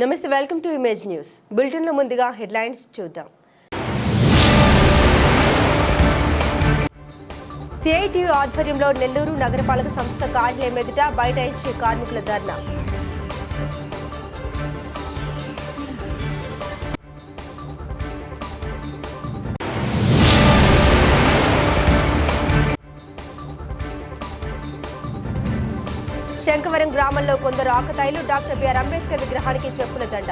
నమస్తే, welcome to image news. బులెటిన్లో ముందుగా హెడ్లైన్స్ చూద్దాం. సిఐటియు ఆధ్వర్యంలో నెల్లూరు నగరపాలక సంస్థ కార్యాలయం ఎదుట బైఠాయించే కార్మికుల ధర్నా. శంకవరం గ్రామంలో కొందరు ఆకతాయిలు డాక్టర్ బిఆర్ అంబేద్కర్ విగ్రహానికి చెప్పుల దండ.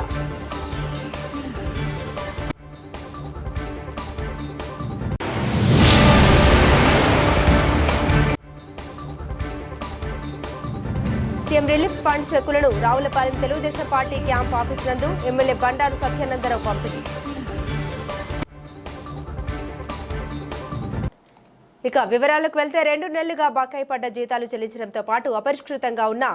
సీఎం రిలీఫ్ ఫండ్ చెక్కులను Ravulapalem Telugu Desam party camp office నందు ఎమ్మెల్యే బండారు సత్యానందరావు పంపిణీ. ఇక వివరాలకు వెళ్తే 2 నెలలుగా బకాయి పడ్డ జీతాలు చెల్లించడంతో పాటు అపరిష్కృతంగా ఉన్న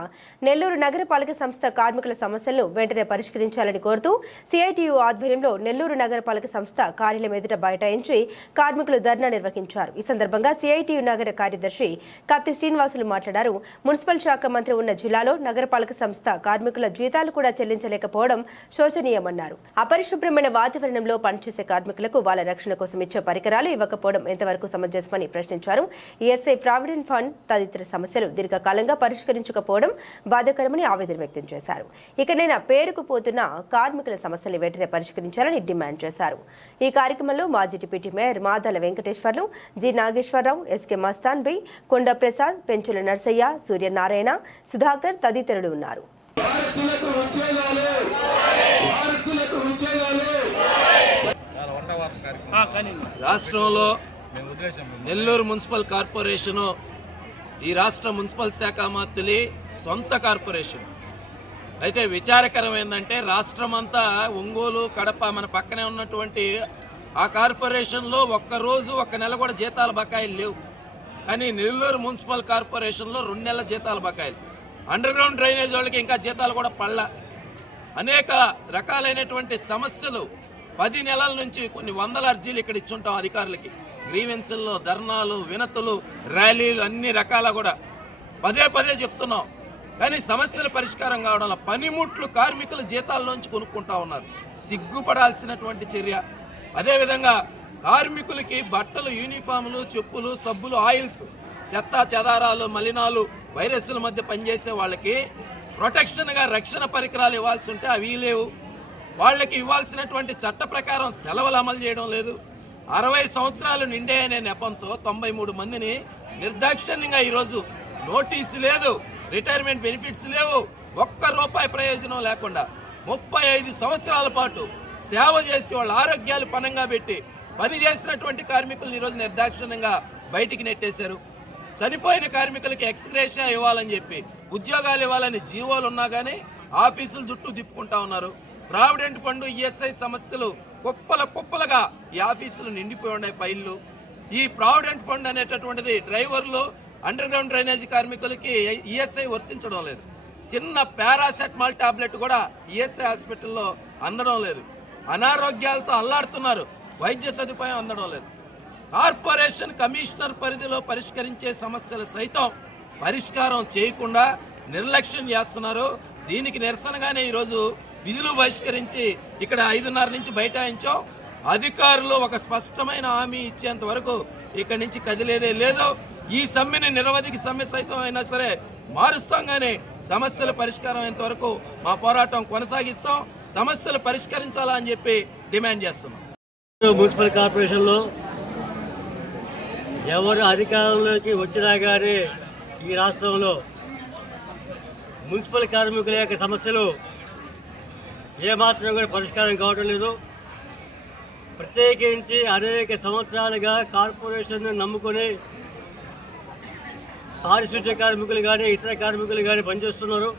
నెల్లూరు నగరపాలక సంస్థ కార్మికుల సమస్యలను వెంటనే పరిష్కరించాలని కోరుతూ సిఐటియు ఆధ్వర్యంలో నెల్లూరు నగరపాలక సంస్థ కార్యాలయం ఎదుట బైఠాయించి కార్మికులు ధర్నా నిర్వహించారు. ఈ సందర్భంగా సిఐటియు నగర కార్యదర్శి కత్తి శ్రీనివాసులు మాట్లాడారు. మున్సిపల్ శాఖ మంత్రి ఉన్న జిల్లాలో నగరపాలక సంస్థ కార్మికుల జీతాలు కూడా చెల్లించలేకపోవడం శోచనీయమన్నారు. అపరిశుభ్రమైన వాతావరణంలో పనిచేసే కార్మికులకు వాళ్ళ రక్షణ కోసం ఇచ్చే పరికరాలు ఇవ్వకపోవడం ఎంతవరకు సమంజసమని ప్రశ్నించారు. ఈఎస్ఐ ప్రావిడెంట్ ఫండ్ తదితర సమస్యలు దీర్ఘకాలంగా పరిష్కరించకపోవడం బాధాకరమని ఆవేదన వ్యక్తం చేశారు. ఇకనైనా పేరుకుపోతున్న కార్మికుల సమస్యలు వెంటనే పరిష్కరించాలని డిమాండ్ చేశారు. ఈ కార్యక్రమంలో మాజీ deputy mayor Madala Venkateswarlu, G Nageswara Rao, SK Mastan B, Konda Prasad, పెంచుల Narsaiah, Suryanarayana, Sudhakar తదితరులు ఉన్నారు. రాష్ట్రంలో నెల్లూరు మున్సిపల్ కార్పొరేషను ఈ రాష్ట్ర మున్సిపల్ శాఖ మంత్రి సొంత కార్పొరేషన్. అయితే విచారకరం ఏంటంటే రాష్ట్రమంతా ఒంగోలు, కడప మన పక్కనే ఉన్నటువంటి ఆ కార్పొరేషన్లో ఒక్క నెల కూడా జీతాల బకాయిలు లేవు. కానీ నెల్లూరు మున్సిపల్ కార్పొరేషన్లో 2 నెలల జీతాల బకాయిలు. అండర్ గ్రౌండ్ డ్రైనేజ్ వాళ్ళకి ఇంకా జీతాలు కూడా పళ్ళ. అనేక రకాలైనటువంటి సమస్యలు 10 నెలల నుంచి కొన్ని వందల అర్జీలు ఇక్కడ ఇచ్చుంటాం అధికారులకి. గ్రీవెన్సుల్లో ధర్నాలు, వినతులు, ర్యాలీలు అన్ని రకాల కూడా పదే చెప్తున్నాం. కానీ సమస్యల పరిష్కారం కావడంలో పనిముట్లు కార్మికుల జీతాల్లోంచి కొనుక్కుంటా ఉన్నారు. సిగ్గుపడాల్సినటువంటి చర్య. అదేవిధంగా కార్మికులకి బట్టలు, యూనిఫాములు, చెప్పులు, సబ్బులు, ఆయిల్స్, చెత్త చెదారాలు, మలినాలు, వైరస్ల మధ్య పనిచేసే వాళ్ళకి ప్రొటెక్షన్గా రక్షణ పరికరాలు ఇవ్వాల్సి ఉంటే అవి లేవు. వాళ్ళకి ఇవ్వాల్సినటువంటి చట్ట ప్రకారం సెలవులు అమలు చేయడం లేదు. 60 సంవత్సరాలు నిండే అనే నెపంతో 93 మందిని నిర్దాక్షిణ్యంగా ఈరోజు నోటీసు లేదు, రిటైర్మెంట్ బెనిఫిట్స్ లేవు, ₹1 ప్రయోజనం లేకుండా 35 సంవత్సరాల పాటు సేవ చేసి వాళ్ళ ఆరోగ్యాలు పణంగా పెట్టి పని చేసినటువంటి కార్మికులను ఈరోజు నిర్దాక్షిణ్యంగా బయటికి నెట్టేశారు. చనిపోయిన కార్మికులకి ఎక్స్గ్రేషియా ఇవ్వాలని చెప్పి, ఉద్యోగాలు ఇవ్వాలని జీవోలు ఉన్నా కానీ ఆఫీసులు చుట్టూ తిప్పుకుంటా ఉన్నారు. ప్రావిడెంట్ ఫండ్, ఈఎస్ఐ సమస్యలు కుప్పలుగా ఈ ఆఫీసులు నిండిపోయి ఉన్నాయి ఫైళ్లు. ఈ ప్రావిడెంట్ ఫండ్ అనేటటువంటిది డ్రైవర్లు, అండర్ గ్రౌండ్ డ్రైనేజీ కార్మికులకి ఈఎస్ఐ వర్తించడం లేదు. చిన్న పారాసెటమాల్ టాబ్లెట్ కూడా ఈఎస్ఐ హాస్పిటల్లో అందడం లేదు. అనారోగ్యాలతో అల్లాడుతున్నారు, వైద్య సదుపాయం అందడం లేదు. కార్పొరేషన్ కమిషనర్ పరిధిలో పరిష్కరించే సమస్యలు సైతం పరిష్కారం చేయకుండా నిర్లక్ష్యం చేస్తున్నారు. దీనికి నిరసనగానే ఈరోజు విధులు బహిష్కరించి ఇక్కడ 5:30 నుంచి బైఠాయించాం. అధికారులు ఒక స్పష్టమైన హామీ ఇచ్చేంత వరకు ఇక్కడి నుంచి కదిలేదే లేదు. ఈ సమ్మెని నిరవధిక సమ్మె సైతం అయినా సరే మారుస్తాంగానే సమస్యల పరిష్కారం అయ్యేంత వరకు మా పోరాటం కొనసాగిస్తాం. సమస్యలు పరిష్కరించాలా అని చెప్పి డిమాండ్ చేస్తున్నాం. మున్సిపల్ కార్పొరేషన్లో ఎవరు అధికారంలోకి వచ్చినా కానీ ఈ రాష్ట్రంలో మున్సిపల్ కార్మికుల యొక్క సమస్యలు ఏమాత్రం కూడా పరిష్కారం కావడం లేదు. ప్రత్యేకించి అనేక సంవత్సరాలుగా కార్పొరేషన్ నమ్ముకొని పారిశుద్ధ్య కార్మికులు కానీ ఇతర కార్మికులు కానీ పనిచేస్తున్నారు.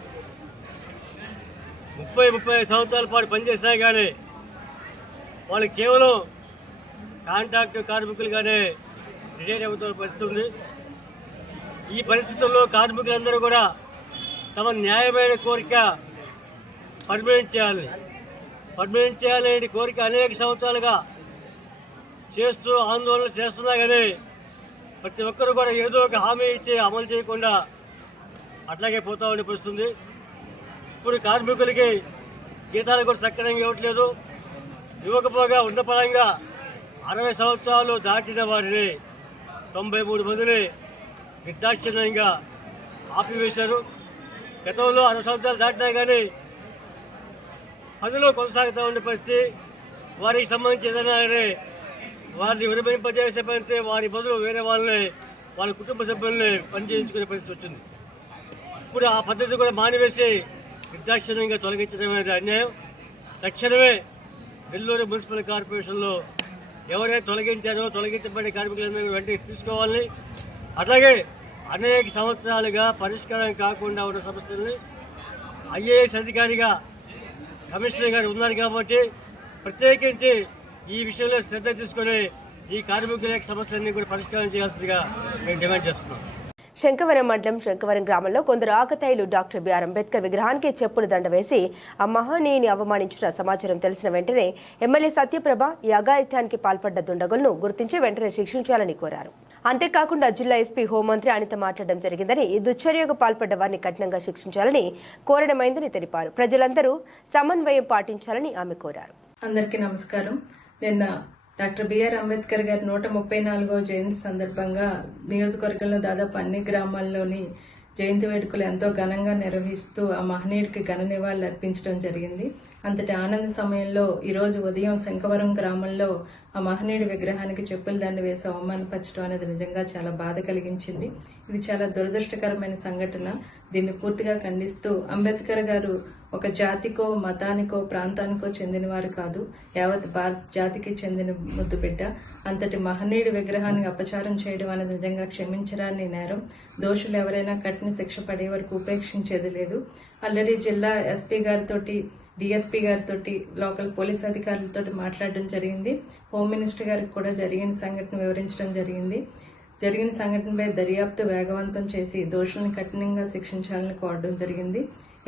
30 సంవత్సరాల పాటు పనిచేసినా కానీ వాళ్ళు కేవలం కాంట్రాక్ట్ కార్మికులుగానే రిటైర్ అవుతున్న పరిస్థితి ఉంది. ఈ పరిస్థితుల్లో కార్మికులందరూ కూడా తమ న్యాయమైన కోరిక పర్మనెంట్ చేయాలనే కోరిక అనేక సంవత్సరాలుగా చేస్తూ ఆందోళన చేస్తున్నా కానీ ప్రతి ఒక్కరు కూడా ఏదో ఒక హామీ ఇచ్చి అమలు చేయకుండా అట్లాగే పోతా ఉండిపోతుంది. ఇప్పుడు కార్మికులకి జీతాలు కూడా సక్రమంగా ఇవ్వట్లేదు. ఇవ్వకపోగా ఉన్న పరంగా 60 సంవత్సరాలు దాటిన వారిని 93 మందిని నిర్దాక్షిణ్యంగా ఆపివేశారు. గతంలో 60 సంవత్సరాలు దాటినా కానీ పనులు కొనసాగుతూ ఉండే పరిస్థితి. వారికి సంబంధించి ఏదైనా వారిని విరమింపజేసే పనితే వారి బదులు వేరే వాళ్ళని వాళ్ళ కుటుంబ సభ్యుల్ని పనిచేయించుకునే పరిస్థితి వచ్చింది. ఇప్పుడు ఆ పద్ధతి కూడా మానివేసి నిర్దాక్షిణ్యంగా తొలగించడం అనేది అన్యాయం. తక్షణమే నెల్లూరు మున్సిపల్ కార్పొరేషన్లో ఎవరైతే తొలగించబడిన కార్మికులను వెంటనే తీసుకోవాలని, అట్లాగే అనేక సంవత్సరాలుగా పరిష్కారం కాకుండా ఉన్న సమస్యల్ని ఐఏఎస్ అధికారిగా కమిషనర్ గారు ఉన్నారు కాబట్టి ప్రత్యేకించి ఈ విషయంలో శ్రద్ధ తీసుకుని ఈ కార్మికుల యొక్క సమస్యలన్నీ కూడా పరిష్కారం చేయాల్సిందిగా మేము డిమాండ్ చేస్తున్నాం. శంకవరం మండలం శంకవరం గ్రామంలో కొందరు ఆకతాయిలు డాక్టర్ బిఆర్ అంబేద్కర్ విగ్రహానికి చెప్పులు దండ వేసి ఆ మహనీయుని అవమానించిన సమాచారం తెలిసిన వెంటనే ఎమ్మెల్యే సత్యప్రభ ఈ అఘాయిత్యానికి పాల్పడ్డ దుండగులను గుర్తించి వెంటనే శిక్షించాలని కోరారు. అంతేకాకుండా జిల్లా ఎస్పీ హోంమంత్రి అనిత మాట్లాడడం జరిగిందని ఈ దుశ్చర్యకు పాల్పడ్డ వారిని కఠినంగా శిక్షించాలని కోరడమైందని తెలిపారు. ప్రజలందరూ సమన్వయం పాటించాలని ఆమె కోరారు. అందరికీ నమస్కారం. నిన్న డాక్టర్ బిఆర్ అంబేద్కర్ గారి 134వ జయంతి సందర్భంగా నియోజకవర్గంలో దాదాపు అన్ని గ్రామాల్లోని జయంతి వేడుకలు ఎంతో ఘనంగా నిర్వహిస్తూ ఆ మహనీయుడికి ఘన నివాళులు అర్పించడం జరిగింది. అంతటి ఆనంద సమయంలో ఈరోజు ఉదయం శంకవరం గ్రామంలో ఆ మహనీయుడి విగ్రహానికి చెప్పుల దండ వేసి అవమానపరచడం అనేది నిజంగా చాలా బాధ కలిగించింది. ఇది చాలా దురదృష్టకరమైన సంఘటన. దీన్ని పూర్తిగా ఖండిస్తూ అంబేద్కర్ గారు ఒక జాతికో మతానికో ప్రాంతానికో చెందినవారు కాదు, యావత్ భారత జాతికి చెందిన ముద్దు బిడ్డ. అంతటి మహనీయుడి విగ్రహానికి అపచారం చేయడం అనేది నిజంగా క్షమించరాని నేరం. దోషులు ఎవరైనా కఠిన శిక్ష పడే వరకు ఉపేక్షించేది లేదు. ఆల్రెడీ జిల్లా ఎస్పీ గారితో, డిఎస్పీ గారితో, లోకల్ పోలీస్ అధికారులతో మాట్లాడడం జరిగింది. హోమ్ మినిస్టర్ గారికి కూడా జరిగిన సంఘటన వివరించడం జరిగింది. జరిగిన సంఘటనపై దర్యాప్తు వేగవంతం చేసి దోషులను కఠినంగా శిక్షించాలని కోరడం జరిగింది.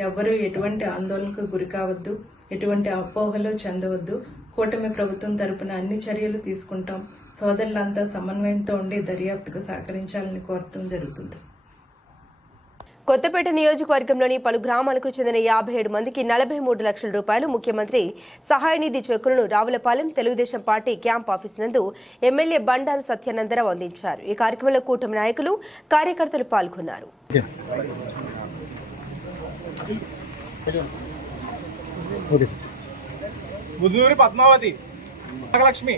ఎవ్వరూ ఎటువంటి ఆందోళనకు గురి కావద్దు, ఎటువంటి అపోహలు చెందవద్దు. కూటమి ప్రభుత్వం తరపున అన్ని చర్యలు తీసుకుంటాం. సోదరులంతా సమన్వయంతో ఉండి దర్యాప్తుకు సహకరించాలని కోరటం జరుగుతుంది. కొత్తపేట నియోజకవర్గంలోని పలు గ్రామాలకు చెందిన 57 మందికి 43 లక్షల రూపాయలు ముఖ్యమంత్రి సహాయ నిధి చెక్కులను Ravulapalem Telugu Desam party camp office నందు ఎమ్మెల్యే బండారు సత్యానందరావు అందించారు. ఈ కార్యక్రమంలో కూటమి నాయకులు, కార్యకర్తలు పాల్గొన్నారు. ముదునూరి పద్మావతి, నాగలక్ష్మి,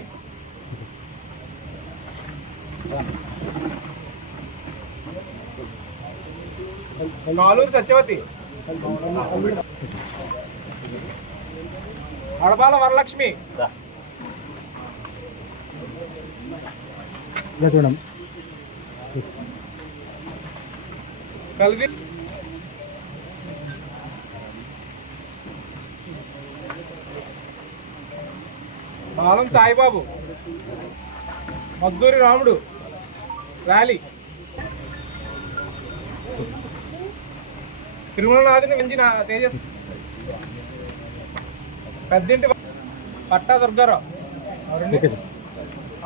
కాలూరు సత్యవతి, అడబాల వరలక్ష్మి, కలిది బాలం సాయిబాబు, మద్దూరి రాముడు, ర్యాలీ, తిరుమలనాథుని మించిన తేజస్, పెద్దింటి పట్టా దుర్గారావు.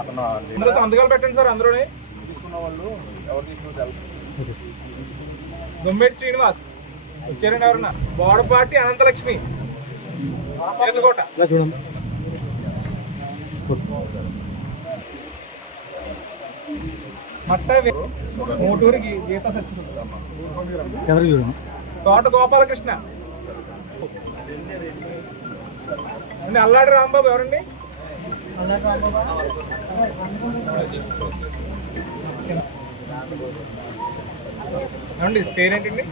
అందరూ సంతకాలు పెట్టండి సార్. అందరూ దొమ్మేటి శ్రీనివాస్ వచ్చారండి. ఎవరన్నా బోడపాటి అనంతలక్ష్మి, చేతుకోట, మట్ట మూటూరికి గీత సత్యం, తోట గోపాలకృష్ణ అండి. అల్లాడి రాంబాబు ఎవరండి? ఏమండి పేరేంటండి?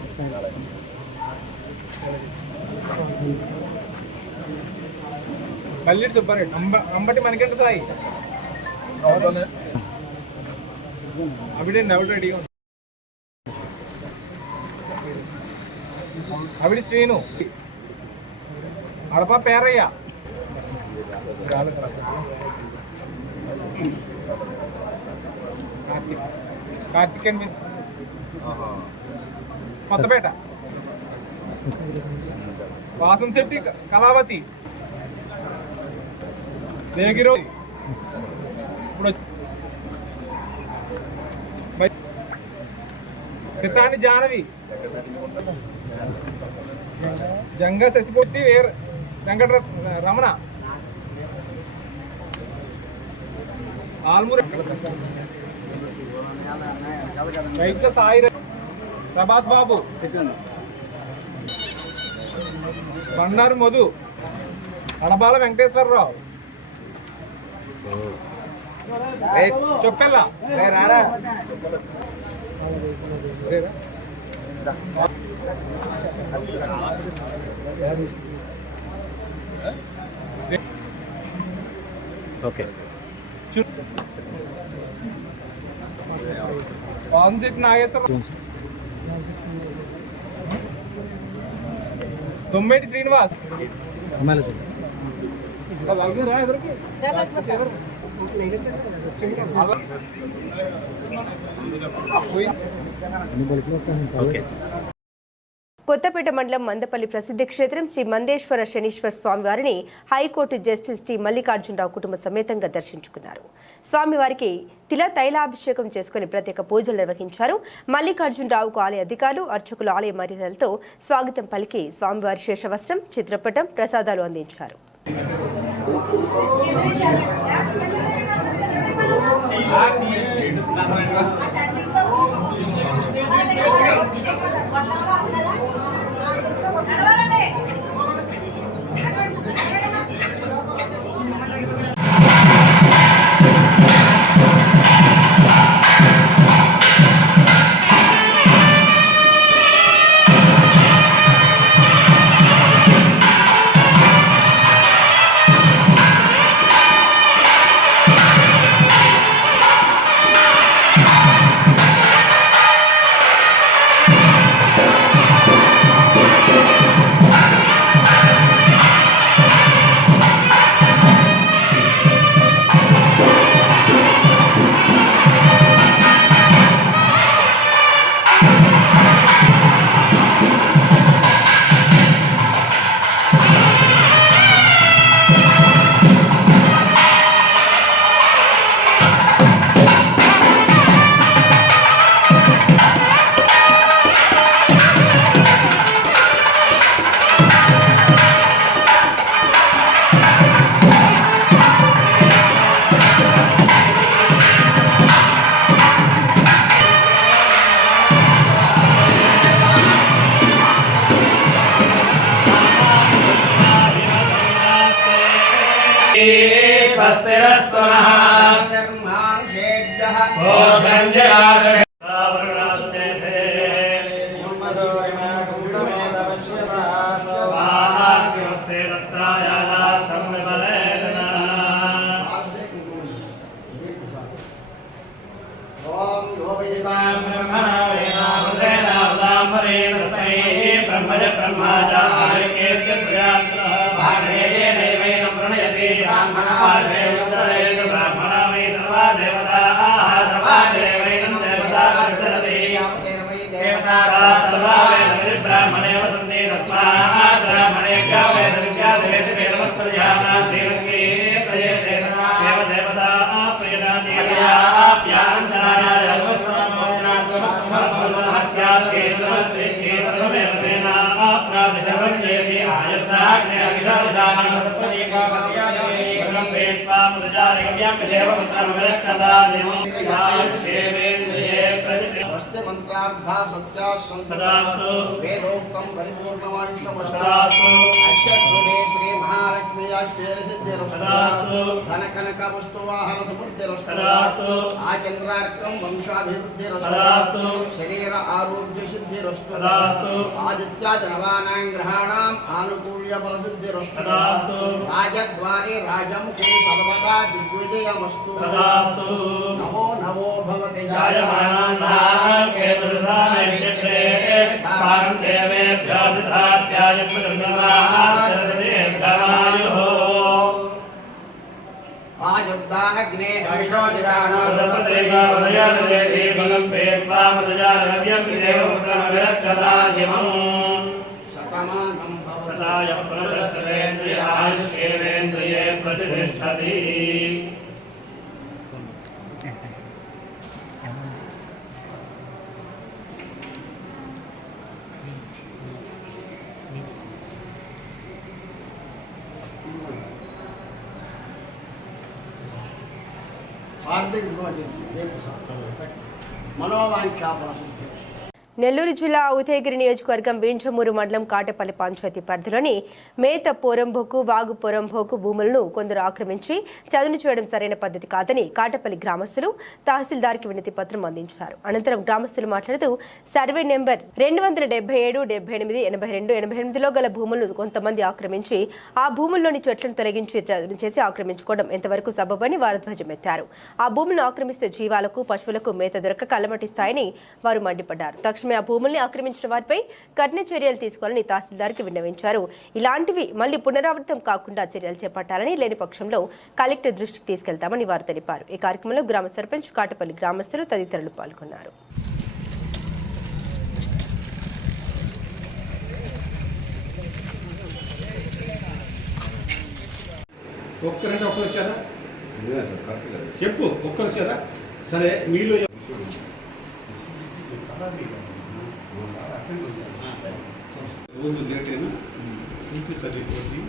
మల్లి సుబ్బారెడ్డి, అంబటి మణికంఠ సాయి, అవిడండి. ఎవరు రెడీగా ఉంది? అవిడి శ్రీను, అడప పేరయ్య, కార్తిక్ అండ్ కొత్తపేట, వాసంశెట్టి కళావతి, దేగిరో, ఇప్పుడు పితాని జానవి, జంగా శశిపూర్తి, వెంకట రమణ, ఆల్మూరి రైట్ల సాయి, ప్రభాత్ బాబు, బండారు మధు, అడబాల వెంకటేశ్వరరావు, చొప్పెల్ల ఓకే వాసుశెట్టి నాగేశ్వరరావు, తొమ్మిది శ్రీనివాస్, ఓకే. కొత్తపేట మండలం మందపల్లి ప్రసిద్ధ క్షేత్రం శ్రీ మందేశ్వర శనీశ్వర స్వామి వారిని హైకోర్టు జస్టిస్ టి మల్లికార్జునరావు కుటుంబ సమేతంగా దర్శించుకున్నారు. స్వామివారికి తిల తైలాభిషేకం చేసుకుని ప్రత్యేక పూజలు నిర్వహించారు. మల్లికార్జునరావుకు ఆలయ అధికారులు, అర్చకులు ఆలయ మర్యాదలతో స్వాగతం పలికి స్వామివారి శేషవస్త్రం, చిత్రపటం, ప్రసాదాలు అందించారు. वेदोक्तं परिपूर्णवांशमस्तु శ్రీ మహాలక్ష్మి అష్టేరసిద్ధిరస్తు ధనకనక వస్తువాహన సమృద్ధిరస్తు ఆచంద్రార్కం వంశాభివృద్ధిరస్తు శరీర ఆరోగ్య సిద్ధిరస్తు ఆదిత్యాది నవానాం గ్రహాణాం ఆనుకూల్య బలసిద్ధిరస్తు రాజద్వారే రాజముఖే సర్వదా దిగ్విజయమస్తు నమో నమో భవతి జాయమానాం కేతుర్ధానైత్రే పారం దేవేభ్యో దధాత్యాయ प्रतिष्ठति ఆర్థిక మనోవాంఛాపన. నెల్లూరు జిల్లా ఉదయగిరి నియోజకవర్గం బీంచమూరు మండలం కాటపల్లి పంచాయతీ పరిధిలోని మేత పోరంబోకు వాగు పోరంబోకు భూములను కొందరు ఆక్రమించి చదును చేయడం సరైన పద్ధతి కాదని కాటపల్లి గ్రామస్తులు తహసీల్దార్కి వినతి పత్రం అందించారు. అనంతరం గ్రామస్తులు మాట్లాడుతూ సర్వే నెంబర్ 277, 78, 82, 88లో గల భూములను కొంతమంది ఆక్రమించి ఆ భూముల్లోని చెట్లను తొలగించి చదును చేసి ఆక్రమించుకోవడం ఎంతవరకు సబబని వారు ధ్వజమెత్తారు. ఆ భూములను ఆక్రమిస్తే జీవాలకు పశువులకు మేత దొరక కలమటిస్తాయని వారు మండిపడ్డారు. తక్షణమే ఆ భూముల్ని ఆక్రమించిన వారిపై కఠిన చర్యలు తీసుకోవాలని తహసీల్దార్కి విన్నవించారు. ఇలాంటివి మళ్లీ పునరావృతం కాకుండా చర్యలు చేపట్టాలని, లేని పక్షంలో కలెక్టర్ దృష్టికి తీసుకెళ్తామని వారు తెలిపారు. ఈ కార్యక్రమంలో గ్రామ సర్పంచ్, కాటపల్లి గ్రామస్తులు తదితరులు పాల్గొన్నారు. ఒక్కరంటే ఒక్కరు వచ్చారా చెప్పు, ఒక్కరు వచ్చారా? సరే మీలో రోజు లేటైనా ఇంటి సరిపోయి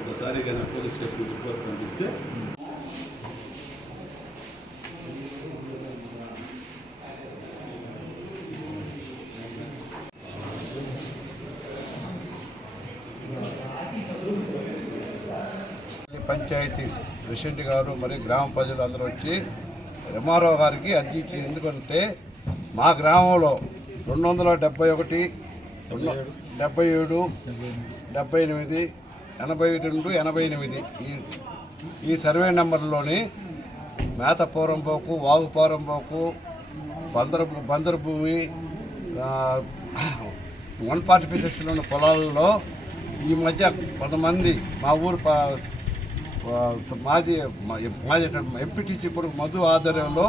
ఒకసారి కన్నా పోలీస్ స్టేషన్ రిపోర్ట్ పంపిస్తే పంచాయతీ ప్రెసిడెంట్ గారు మరియు గ్రామ ప్రజలు అందరూ వచ్చి ఎంఆర్ఓ గారికి అర్జీ ఇచ్చింది. ఎందుకంటే మా గ్రామంలో 271, 77, 78, 82, 88 ఈ సర్వే నెంబర్లోని మేత పోరంపోకు, వాగు పోరంపోకు, బందరు భూమి 145 సెక్షన్లో ఉన్న పొలాలలో ఈ మధ్య కొంతమంది మా ఊరు మాజీ ఎంపీటీసీ కొడుకు మధు ఆధ్వర్యంలో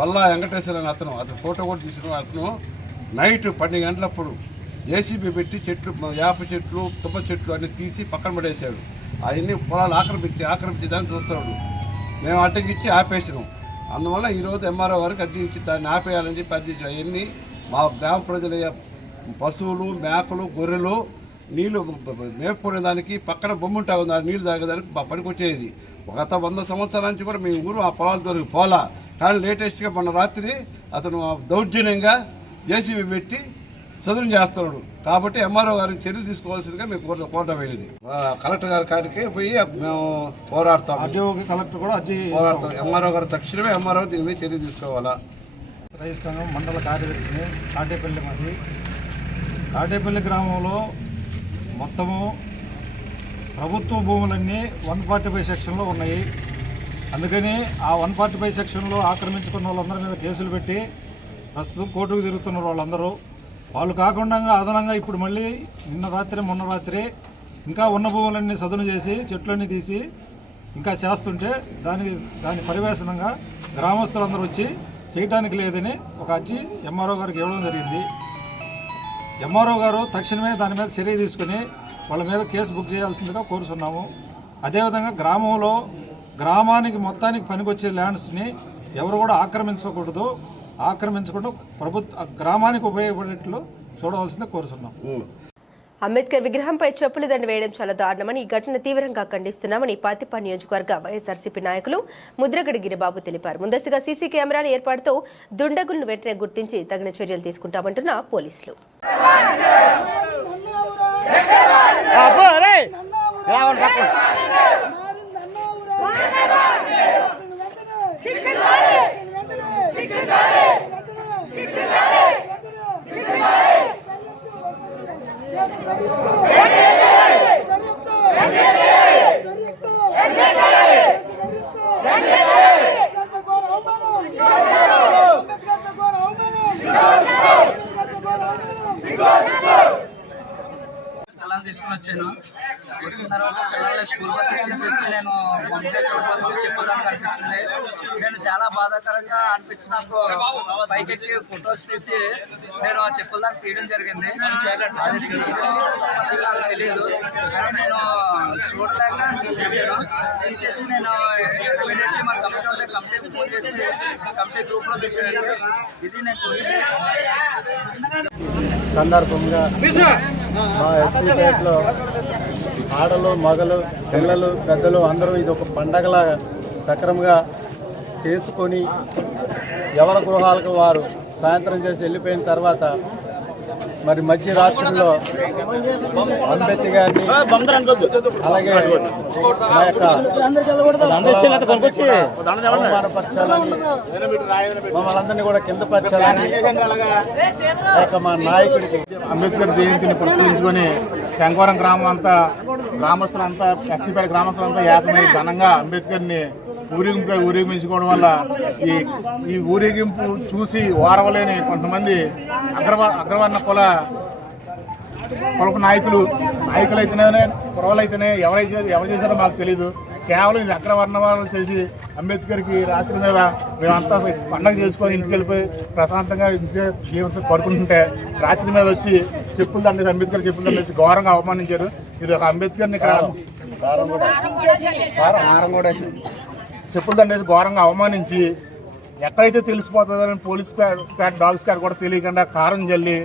పల్లా వెంకటేశ్వర అని అతను ఫోటో కూడా తీసిన అతను నైట్ 12 గంటలప్పుడు జేసీబీ పెట్టి చెట్లు, వేప చెట్లు, తుమ్మ చెట్లు అన్నీ తీసి పక్కన పడేశాడు. అవన్నీ పొలాలు ఆక్రమించి దాన్ని చూస్తున్నాడు. మేము అడ్డగిచ్చి ఆపేసినాం. అందువల్ల ఈరోజు ఎంఆర్ఓ గారికి అర్జీ ఇచ్చి దాన్ని ఆపేయాలని చెప్పి అర్జీ ఇచ్చాం. అవన్నీ మా గ్రామ ప్రజల పశువులు, మేకలు, గొర్రెలు నీళ్లు మేపుకునే దానికి పక్కన బొమ్మ ఉంటా ఉంది, నీళ్లు తాగేదానికి పనికొచ్చేది. గత 100 సంవత్సరాల నుంచి కూడా మీ ఊరు ఆ పొలాలు దొరికి పోలా. కానీ లేటెస్ట్గా మొన్న రాత్రి అతను దౌర్జన్యంగా జేసీబీ పెట్టి చదువు చేస్తున్నాడు. కాబట్టి ఎంఆర్ఓ గారికి చర్యలు తీసుకోవాల్సిందిగా మేము కోరటమైనది. కలెక్టర్ గారి కాడికి పోయి మేము పోరాడతాం. కలెక్టర్ కూడా పోరాడతాం. ఎంఆర్ఓ గారు తక్షణమే ఎంఆర్ఓ దీని మీద చర్య తీసుకోవాలా. రైతు సంఘం మండల కార్యదర్శిని కాటేపల్లి మాది. కాటేపల్లి గ్రామంలో మొత్తము ప్రభుత్వ భూములన్నీ 145 సెక్షన్లో ఉన్నాయి. అందుకని ఆ 145 సెక్షన్లో ఆక్రమించుకున్న వాళ్ళందరి మీద కేసులు పెట్టి ప్రస్తుతం కోర్టుకు తిరుగుతున్నారు వాళ్ళందరూ. వాళ్ళు కాకుండా అదనంగా ఇప్పుడు మళ్ళీ మొన్న రాత్రి ఇంకా ఉన్న భూములన్నీ సదును చేసి చెట్లన్నీ తీసి ఇంకా చేస్తుంటే దాని పరివేశనంగా గ్రామస్తులందరూ వచ్చి చేయటానికి లేదని ఒక అర్జీ ఎంఆర్ఓ గారికి ఇవ్వడం జరిగింది. ఎంఆర్ఓ గారు తక్షణమే దాని మీద చర్య తీసుకుని వాళ్ళ మీద కేసు బుక్ చేయాల్సిందిగా కోరుతున్నాము. అదేవిధంగా గ్రామానికి మొత్తానికి పనికొచ్చే ల్యాండ్స్ని ఎవరు కూడా ఆక్రమించకుండా గ్రామానికి ఉపయోగపడేట్లు చూడవలసిందే కోరుతున్నాం. అంబేద్కర్ విగ్రహంపై చెప్పుల దండ వేయడం చాలా దారుణమని, ఈ ఘటన తీవ్రంగా ఖండిస్తున్నామని పాతిపా నియోజకవర్గ వైఎస్ఆర్సీపీ నాయకులు ముద్రగడ గిరిబాబు తెలిపారు. ముందస్తుగా సీసీ కెమెరాల ఏర్పాటుతో దుండగులను వెంటనే గుర్తించి తగిన చర్యలు తీసుకుంటామంటున్న పోలీసులు. పిల్లల్ని తీసుకుని వచ్చాను. వచ్చిన తర్వాత పిల్లల్ని స్కూల్ బస్ ఎక్కించేసి నేను పంపించే చెప్పడానికి అనిపించింది. నేను చాలా బాధాకరంగా అనిపించి నాకు పైకెక్కి ఫొటోస్ తీసి నేను ఆ చెప్పుల దాన్ని తీయడం జరిగింది. అది తెలియదు కానీ నేను చూడలేక తీసేసి నేను ఇమీడియట్లీ మా కమిటీ ఉంటే కమిటీకి ఫోన్ చేసి కమిటీ గ్రూప్లో పెట్టాను. ఇది నేను చూసింది. సందర్భంగా మా ఎస్సీపేటలో ఆడలు, మగలు, పిల్లలు, పెద్దలు అందరూ ఇది ఒక పండగలా సక్రమంగా చేసుకొని ఎవరి గృహాలకు వారు సాయంత్రం చేసి వెళ్ళిపోయిన తర్వాత మరి మధ్యరాత్రిలో అంబేద్కర్ గారిని అలాగే మా యొక్క అవమానపరచాలని మమ్మల్ని అందరినీ కూడా కింద పరచాలని మా నాయకుడికి అంబేద్కర్ జయంతిని పురస్కరించుకొని శంకవరం గ్రామం అంతా గ్రామస్తులంతా ఎస్సీపేట గ్రామస్తులంతా ఏకమై ఘనంగా అంబేద్కర్ని ఊరేగించుకోవడం వల్ల ఈ ఊరేగింపు చూసి ఓరవలేని కొంతమంది అగ్రవర్ణ కులపు నాయకులైతేనే కురవలైతేనే ఎవరు చేశారో మాకు తెలియదు. కేవలం ఇది అగ్రవర్ణ వాళ్ళు చేసి అంబేద్కర్కి రాత్రి మీద మేమంతా పండగ చేసుకొని ఇంటికి వెళ్ళిపోయి ప్రశాంతంగా ఇంటికి జీవితం పడుకుంటుంటే రాత్రి మీద వచ్చి చెప్పులు దండేసి అంబేద్కర్ చెప్పులు దండేసి ఘోరంగా అవమానించారు. ఇది ఒక అంబేద్కర్ని ఇక్కడ చెప్పులు దండేసి ఘోరంగా అవమానించి ఎక్కడైతే తెలిసిపోతుందని పోలీస్ స్క్వాడ్ డాగ్ స్క్వాడ్ కూడా తెలియకుండా కారం జల్లి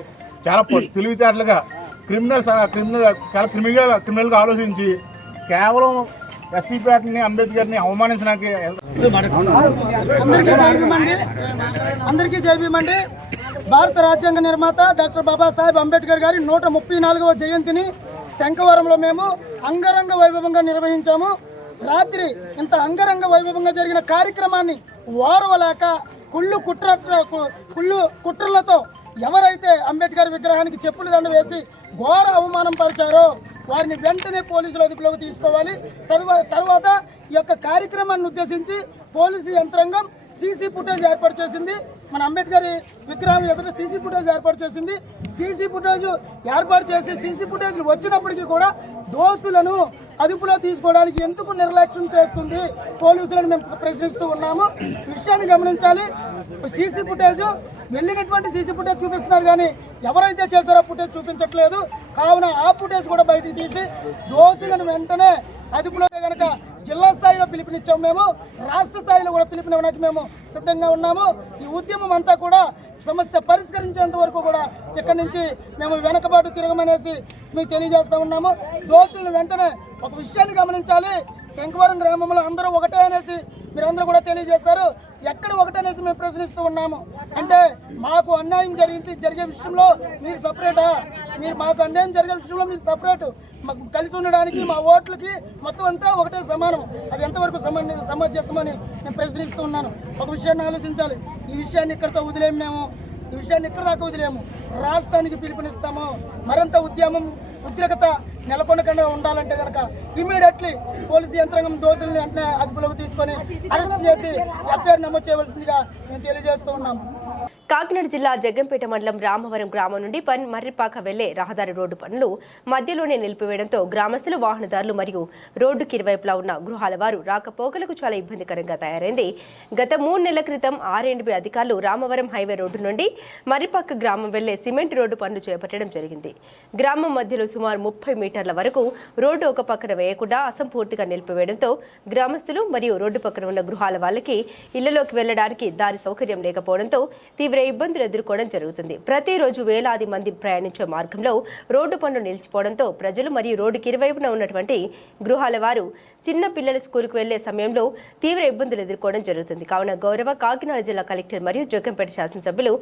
చాలా తెలివితేటలుగా చాలా క్రిమినల్గా ఆలోచించి కేవలం ఎస్సీపేటని అంబేద్కర్ని అవమానించడానికి. అందరికీ జైభీమండి. భారత రాజ్యాంగ నిర్మాత డాక్టర్ బాబాసాహెబ్ అంబేద్కర్ గారి 134వ జయంతిని శంఖవరంలో మేము అంగరంగ వైభవంగా నిర్వహించాము. రాత్రి ఇంత అంగరంగ వైభవంగా జరిగిన కార్యక్రమాన్ని ఓర్వలేక కుళ్ళు కుట్రలతో ఎవరైతే అంబేద్కర్ విగ్రహానికి చెప్పులు దండ వేసి ఘోర అవమానం పరిచారో వారిని వెంటనే పోలీసులు అదుపులోకి తీసుకోవాలి. తర్వాత ఈ యొక్క కార్యక్రమాన్ని ఉద్దేశించి పోలీసు యంత్రాంగం సీసీ ఫుటేజ్ ఏర్పాటు చేసింది. మన అంబేద్కర్ విగ్రహం ఎదుట సీసీ ఫుటేజ్ ఏర్పాటు చేసింది. సీసీ ఫుటేజ్ ఏర్పాటు చేసి సీసీ ఫుటేజ్లు వచ్చినప్పటికీ కూడా దోషులను అదుపులో తీసుకోవడానికి ఎందుకు నిర్లక్ష్యం చేస్తుంది పోలీసులను మేము ప్రశ్నిస్తూ ఉన్నాము. విషయాన్ని గమనించాలి. సీసీ ఫుటేజ్ వెళ్ళినటువంటి సీసీ ఫుటేజ్ చూపిస్తున్నారు కానీ ఎవరైతే చేశారో ఫుటేజ్ చూపించట్లేదు. కావున ఆ ఫుటేజ్ కూడా బయటికి తీసి దోషులను వెంటనే అదుపులో కనుక జిల్లా స్థాయిలో పిలుపునిచ్చాము. మేము రాష్ట్ర స్థాయిలో కూడా పిలుపునివ్వడానికి మేము సిద్ధంగా ఉన్నాము. ఈ ఉద్యమం అంతా కూడా సమస్య పరిష్కరించేంత వరకు కూడా ఇక్కడి నుంచి మేము వెనకబాటు తిరగమనేసి మీకు తెలియజేస్తూ ఉన్నాము. దోషులను వెంటనే ఒక విషయాన్ని గమనించాలి. శంఖవరం గ్రామంలో అందరూ ఒకటే అనేసి మీరందరూ కూడా తెలియజేస్తారు. ఎక్కడ ఒకటనేసి మేము ప్రశ్నిస్తూ ఉన్నాము. అంటే మాకు అన్యాయం జరిగే విషయంలో మీరు సపరేటా? మీరు మాకు అన్యాయం జరిగే విషయంలో మీరు సపరేటు. మాకు కలిసి ఉండడానికి మా ఓట్లకి మొత్తం అంతా ఒకటే సమానం. అది ఎంతవరకు సమంజసమని నేను ప్రశ్నిస్తూ ఉన్నాను. ఒక విషయాన్ని ఆలోచించాలి. ఈ విషయాన్ని ఇక్కడితో వదిలేము. మేము ఈ విషయాన్ని ఇక్కడ దాకా వదిలేము. రాష్ట్రానికి పిలుపునిస్తాము. మరింత ఉద్రిక్తత నెలకొనకుండా ఉండాలంటే కనుక ఇమీడియట్లీ పోలీసు యంత్రాంగం దోషుల్ని వెంటనే అదుపులోకి తీసుకొని అరెస్ట్ చేసి ఎఫ్ఐఆర్ నమోదు చేయవలసిందిగా మేము తెలియజేస్తూ ఉన్నాము. కాకినాడ జిల్లా జగ్గంపేట మండలం రామవరం గ్రామం నుండి మర్రిపాక వెళ్లే రహదారి రోడ్డు పనులు మధ్యలోనే నిలిపివేయడంతో గ్రామస్తులు, వాహనదారులు మరియు రోడ్డుకి ఇరువైపులా ఉన్న గృహాల వారు రాకపోకలకు చాలా ఇబ్బందికరంగా తయారైంది. గత 3 నెలల క్రితం ఆర్ఎండ్బి అధికారులు రామవరం హైవే రోడ్డు నుండి మర్రిపాక గ్రామం వెళ్లే సిమెంట్ రోడ్డు పనులు చేపట్టడం జరిగింది. గ్రామం మధ్యలో సుమారు 30 మీటర్ల వరకు రోడ్డు ఒక పక్కన వేయకుండా అసంపూర్తిగా నిలిపివేయడంతో గ్రామస్తులు మరియు రోడ్డు పక్కన ఉన్న గృహాల వాళ్ళకి ఇళ్లలోకి వెళ్లడానికి దారి సౌకర్యం లేకపోవడంతో తీవ్ర ఇబ్బందులు ఎదుర్కోవడం జరుగుతుంది. ప్రతిరోజు వేలాది మంది ప్రయాణించే మార్గంలో రోడ్డు పనులు నిలిచిపోవడంతో ప్రజలు మరియు రోడ్డుకి ఇరువైపున ఉన్నటువంటి గృహాల వారు చిన్న పిల్లల స్కూలుకు వెళ్లే సమయంలో తీవ్ర ఇబ్బందులు ఎదుర్కోవడం జరుగుతుంది. కావున గౌరవ కాకినాడ జిల్లా కలెక్టర్ మరియు జగ్గంపేట శాసనసభ్యులు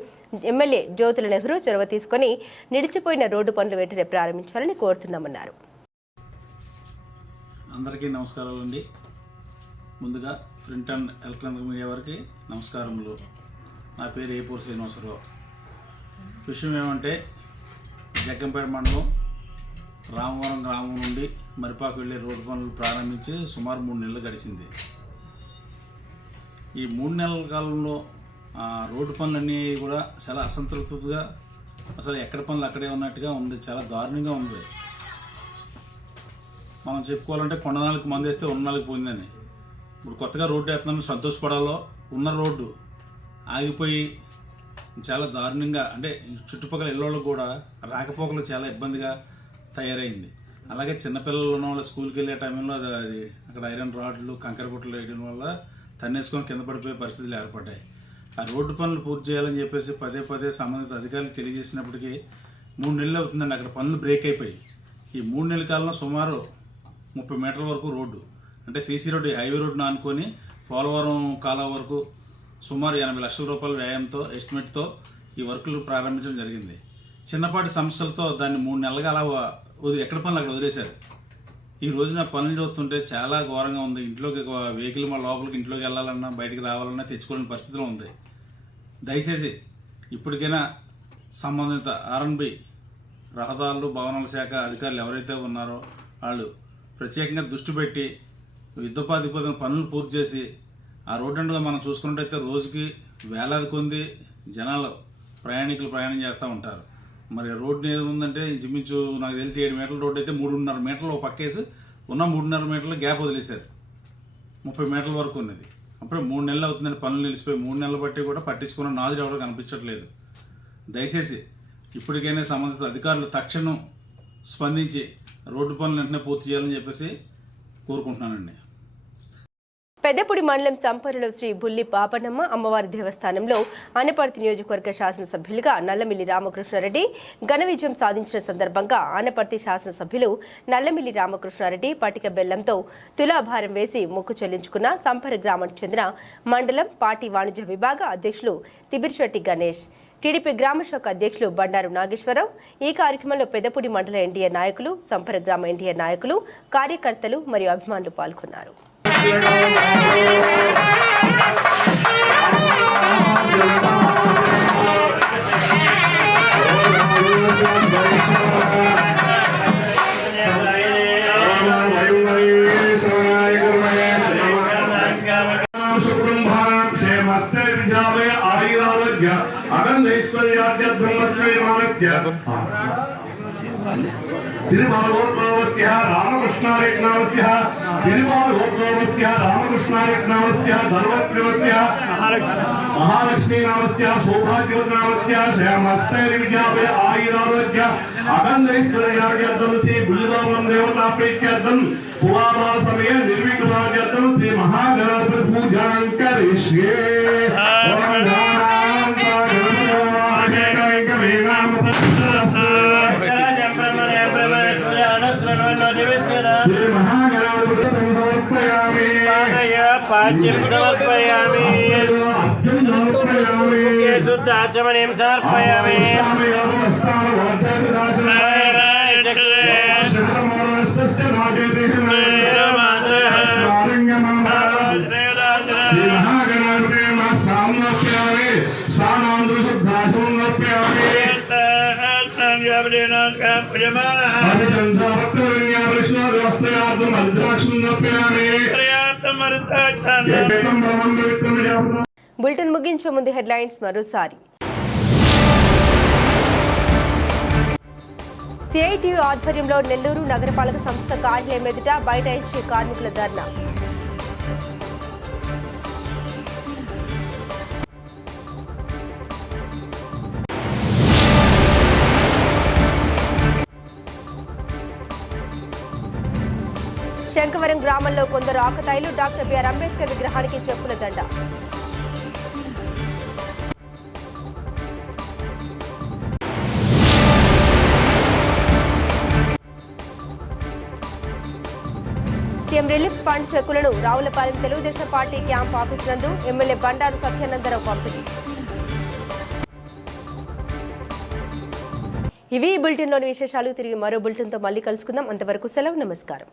ఎమ్మెల్యే జ్యోతుల నెహ్రూ చొరవ తీసుకుని నిలిచిపోయిన రోడ్డు పనులు వెంటనే ప్రారంభించాలని కోరుతున్నామన్నారు. అందరికీ నమస్కారాలండి. ముందుగా ప్రింట్ అండ్ ఎలక్ట్రానిక్ మీడియా వారికి నమస్కారములు. నా పేరు ఏపూర్ శ్రీనివాసరావు. విషయం ఏమంటే జగ్గంపేట మండలం రామవరం గ్రామం నుండి మర్రిపాకు వెళ్ళే రోడ్డు పనులు ప్రారంభించి సుమారు 3 నెలలు గడిచింది. ఈ 3 నెలల కాలంలో రోడ్డు పనులన్నీ కూడా చాలా అసంతృప్తిగా, అసలు ఎక్కడ పనులు అక్కడే ఉన్నట్టుగా ఉంది. చాలా దారుణంగా ఉంది. మనం చెప్పుకోవాలంటే కొండనాలకు మందు వేస్తే ఉన్ననాలకు పోయిందని. ఇప్పుడు కొత్తగా రోడ్డు వేస్తున్నాను సంతోషపడాలో, ఉన్న రోడ్డు ఆగిపోయి చాలా దారుణంగా, అంటే చుట్టుపక్కల ఇళ్ళలో కూడా రాకపోకలు చాలా ఇబ్బందిగా తయారైంది. అలాగే చిన్నపిల్లలు ఉన్న వాళ్ళు స్కూల్కి వెళ్ళే టైంలో అది అక్కడ ఐరన్ రాడ్లు, కంకర గుట్టలు వేయడం వల్ల తన్నేసుకొని కింద పడిపోయే పరిస్థితులు ఏర్పడ్డాయి. ఆ రోడ్డు పనులు పూర్తి చేయాలని చెప్పేసి పదే సంబంధిత అధికారులు తెలియజేసినప్పటికీ 3 నెలలు అవుతుందండి. అక్కడ పనులు బ్రేక్ అయిపోయి ఈ 3 నెలల కాలంలో సుమారు 30 మీటర్ల వరకు రోడ్డు, అంటే సీసీ రోడ్డు, హైవే రోడ్డును ఆనుకొని పోలవరం కాలువ వరకు సుమారు 80 లక్షల రూపాయల వ్యయంతో ఎస్టిమేట్తో ఈ వర్కులు ప్రారంభించడం జరిగింది. చిన్నపాటి సమస్యలతో దాన్ని 3 నెలలుగా అలా ఎక్కడ పనులు అక్కడ వదిలేశారు. ఈ రోజున పనులు చూస్తుంటే చాలా ఘోరంగా ఉంది. ఇంట్లోకి వెహికల్ మా లోపలికి ఇంట్లోకి వెళ్ళాలన్నా బయటికి రావాలన్నా తెచ్చుకోలేని పరిస్థితిలో ఉంది. దయచేసి ఇప్పటికైనా సంబంధిత ఆర్ఎన్బి రహదారులు భవనాల శాఖ అధికారులు ఎవరైతే ఉన్నారో వాళ్ళు ప్రత్యేకంగా దృష్టి పెట్టి యుద్ధోపాధిపతిని పనులు పూర్తి చేసి ఆ రోడ్డు మనం చూసుకున్నట్టయితే రోజుకి వేలాది కొంది జనాలు ప్రయాణికులు ప్రయాణం చేస్తూ ఉంటారు. మరి రోడ్డు ఏది ఉందంటే ఇంచుమించు నాకు తెలిసి 7 మీటర్ల రోడ్డు అయితే 3.5 మీటర్లు ఒక పక్కేసి ఉన్న 3.5 మీటర్ల గ్యాప్ వదిలేశారు. 30 మీటర్ల వరకు ఉన్నది. అప్పుడే 3 నెలలు అవుతుందని పనులు నిలిచిపోయి 3 నెలలు బట్టి కూడా పట్టించుకున్న నాదుడు ఎవరు కనిపించట్లేదు. దయచేసి ఇప్పటికైనా సంబంధిత అధికారులు తక్షణం స్పందించి రోడ్డు పనులు వెంటనే పూర్తి చేయాలని చెప్పేసి కోరుకుంటున్నానండి. పెద్దపూడి మండలం సంపరులో శ్రీ బుల్లి పాపనమ్మ అమ్మవారి దేవస్థానంలో ఆనపర్తి నియోజకవర్గ శాసనసభ్యులుగా నల్లమిల్లి రామకృష్ణారెడ్డి ఘన విజయం సాధించిన సందర్భంగా ఆనపర్తి శాసనసభ్యులు నల్లమిల్లి రామకృష్ణారెడ్డి పటిక బెల్లంతో తులాభారం వేసి మొక్కు చెల్లించుకున్న సంపర గ్రామానికి చెందిన మండలం పార్టీ వాణిజ్య విభాగ అధ్యక్షులు తిబిర్శెట్టి గణేష్, టీడీపీ గ్రామ శాఖ అధ్యక్షులు బండారు నాగేశ్వరరావు. ఈ కార్యక్రమంలో పెద్దపూడి మండల ఎన్డీఏ నాయకులు, సంపర గ్రామ ఎన్డీఏ నాయకులు, కార్యకర్తలు మరియు అభిమానులు పాల్గొన్నారు. श्रीमानोत्सवस्य रामकृष्णारेड्नावस्य श्रीमानोत्सवस्य रामकृष्णारेड्नावस्य धर्मत्रिवस्य महालक्ष्मीनामस्य सौभाग्यवतनामस्य श्यामस्तैर्विद्याभय आयुरारोग्य अखण्डैश्वर्यार्यर्थं श्री बुल्लिबाबं देवताप्रीत्यर्थं तुलाभार समये निर्विघ्नार्थं श्री महागणपति पूजां करिष्ये. समर्पयामि शुद्धाचमनीं समर्पयामि బులెటిన్ ముగించే ముందు హెడ్లైన్స్ మరోసారి. సిఐటియు ఆధ్వర్యంలో నెల్లూరు నగరపాలక సంస్థ కార్యాలయం ఎదుట బైఠాయించే కార్మికుల ధర్నా. శంకవరం గ్రామంలో కొందరు ఆకతాయిలు డాక్టర్ బిఆర్ అంబేద్కర్ విగ్రహానికి చెప్పుల దండ. సీఎం రిలీఫ్ ఫండ్ చెక్కులను Ravulapalem Telugu Desam party camp office నందు ఎమ్మెల్యే బండారు సత్యానందరావు పంపిణీ. ఇవి బులెటిన్లోని విశేషాలు. తిరిగి మరో బులెటిన్తో మళ్ళీ కలుసుకుందాం. అంతవరకు సెలవు. నమస్కారం.